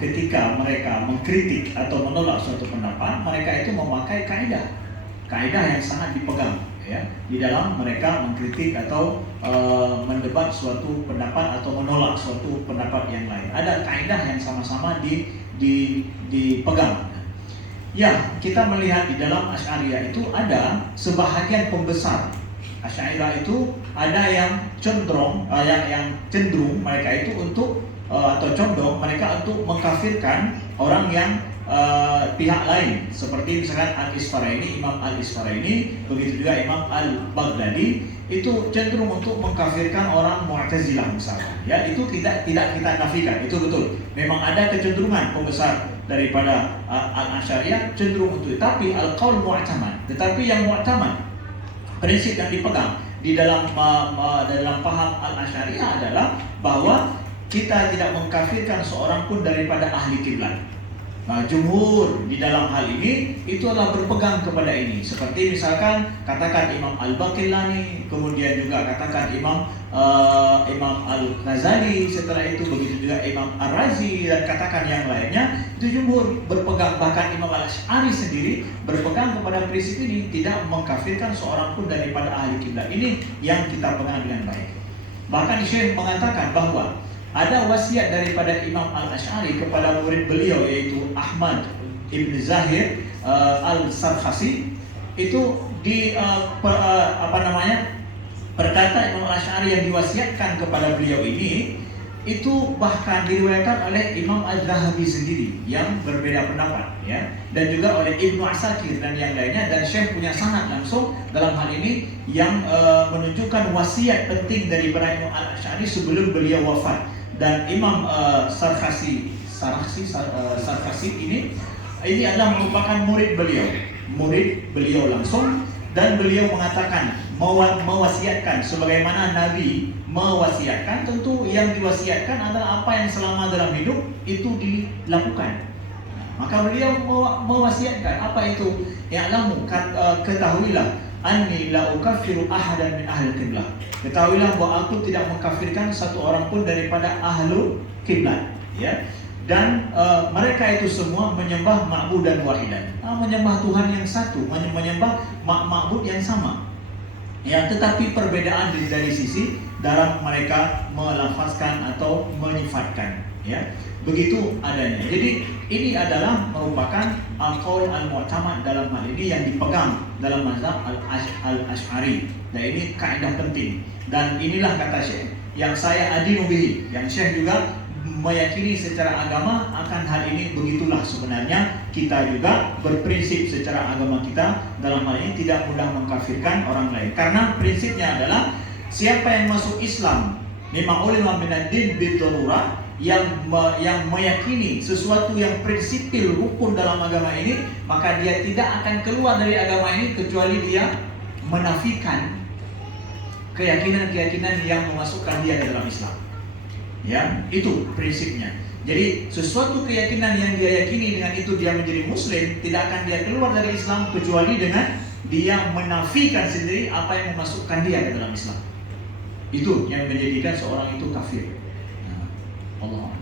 ketika mereka mengkritik atau menolak suatu pendapat, mereka itu memakai kaidah yang sangat dipegang, ya, di dalam mereka mengkritik atau mendebat suatu pendapat atau menolak suatu pendapat yang lain. Ada kaidah yang sama-sama dipegang. Ya, kita melihat di dalam Asy'ariyah itu ada sebahagian pembesar Asy'ariyah itu ada yang cenderung mereka itu untuk atau condong mereka untuk mengkafirkan orang yang pihak lain, seperti misalkan Imam Al-Isfaraini, begitu juga Imam Al-Baghdadi itu cenderung untuk mengkafirkan orang Mu'tazilah misalkan. Ya, itu tidak kita nafikan, itu betul. Memang ada kecenderungan pembesar daripada Al-Asy'ariyah cenderung untuk itu. Tapi al-qaul mu'tamad, tetapi yang mu'tamad, prinsip yang dipegang di dalam paham Al-Asy'ariyah adalah bahwa kita tidak mengkafirkan seorang pun daripada ahli kiblat. Nah, jumhur di dalam hal ini itu adalah berpegang kepada ini. Seperti misalkan katakan Imam Al-Baqillani, kemudian juga katakan Imam Al-Ghazali, setelah itu begitu juga Imam Ar-Razi dan katakan yang lainnya, itu jumhur berpegang. Bahkan Imam Al-Asy'ari sendiri berpegang kepada prinsip ini, tidak mengkafirkan seorang pun daripada ahli kiblat. Ini yang kita pegang dengan baik. Bahkan Syekh mengatakan bahwa ada wasiat daripada Imam Al-Asy'ari kepada murid beliau, yaitu Ahmad Ibn Zahir Al-Sarkhasi. Itu perkata Imam Al-Asy'ari yang diwasiatkan kepada beliau ini, itu bahkan diriwayatkan oleh Imam Al-Zahabi sendiri yang berbeda pendapat, ya, dan juga oleh Ibnu Asakir dan yang lainnya. Dan Syekh punya sanad langsung dalam hal ini yang menunjukkan wasiat penting daripada Imam Al-Asy'ari sebelum beliau wafat. Dan Imam Sarkhasi ini adalah merupakan murid beliau langsung, dan beliau mengatakan mewasiatkan sebagaimana Nabi mewasiatkan. Tentu yang diwasiatkan adalah apa yang selama dalam hidup itu dilakukan. Maka beliau mewasiatkan apa itu? Ya'lamu, ketahuilah, anni la ukaffiru ahadan min ahli qiblah. Ketahuilah bahwa aku tidak mengkafirkan satu orang pun daripada ahlu kiblat, ya. Dan mereka itu semua menyembah ma'budan wahidan, menyembah Tuhan yang satu, menyembah ma'bud yang sama. Ya, tetapi perbedaan dari sisi dalam mereka melafazkan atau menyifatkan, ya. Begitu adanya. Jadi ini adalah merupakan al-qaul al-mu'tamad dalam hal ini yang dipegang dalam mazhab Al-Asy'ari. Dan ini kaidah penting. Dan inilah kata Syekh yang saya adinu bihi, yang Syekh juga meyakini secara agama akan hal ini. Begitulah sebenarnya kita juga berprinsip secara agama kita dalam hal ini tidak mudah mengkafirkan orang lain. Karena prinsipnya adalah siapa yang masuk Islam mimma ulima minad-din bid-darurah, yang meyakini sesuatu yang prinsipil rukun dalam agama ini, maka dia tidak akan keluar dari agama ini kecuali dia menafikan keyakinan-keyakinan yang memasukkan dia ke dalam Islam. Ya, itu prinsipnya. Jadi sesuatu keyakinan yang dia yakini, dengan itu dia menjadi muslim, tidak akan dia keluar dari Islam kecuali dengan dia menafikan sendiri apa yang memasukkan dia ke dalam Islam. Itu yang menjadikan seorang itu kafir. Allah.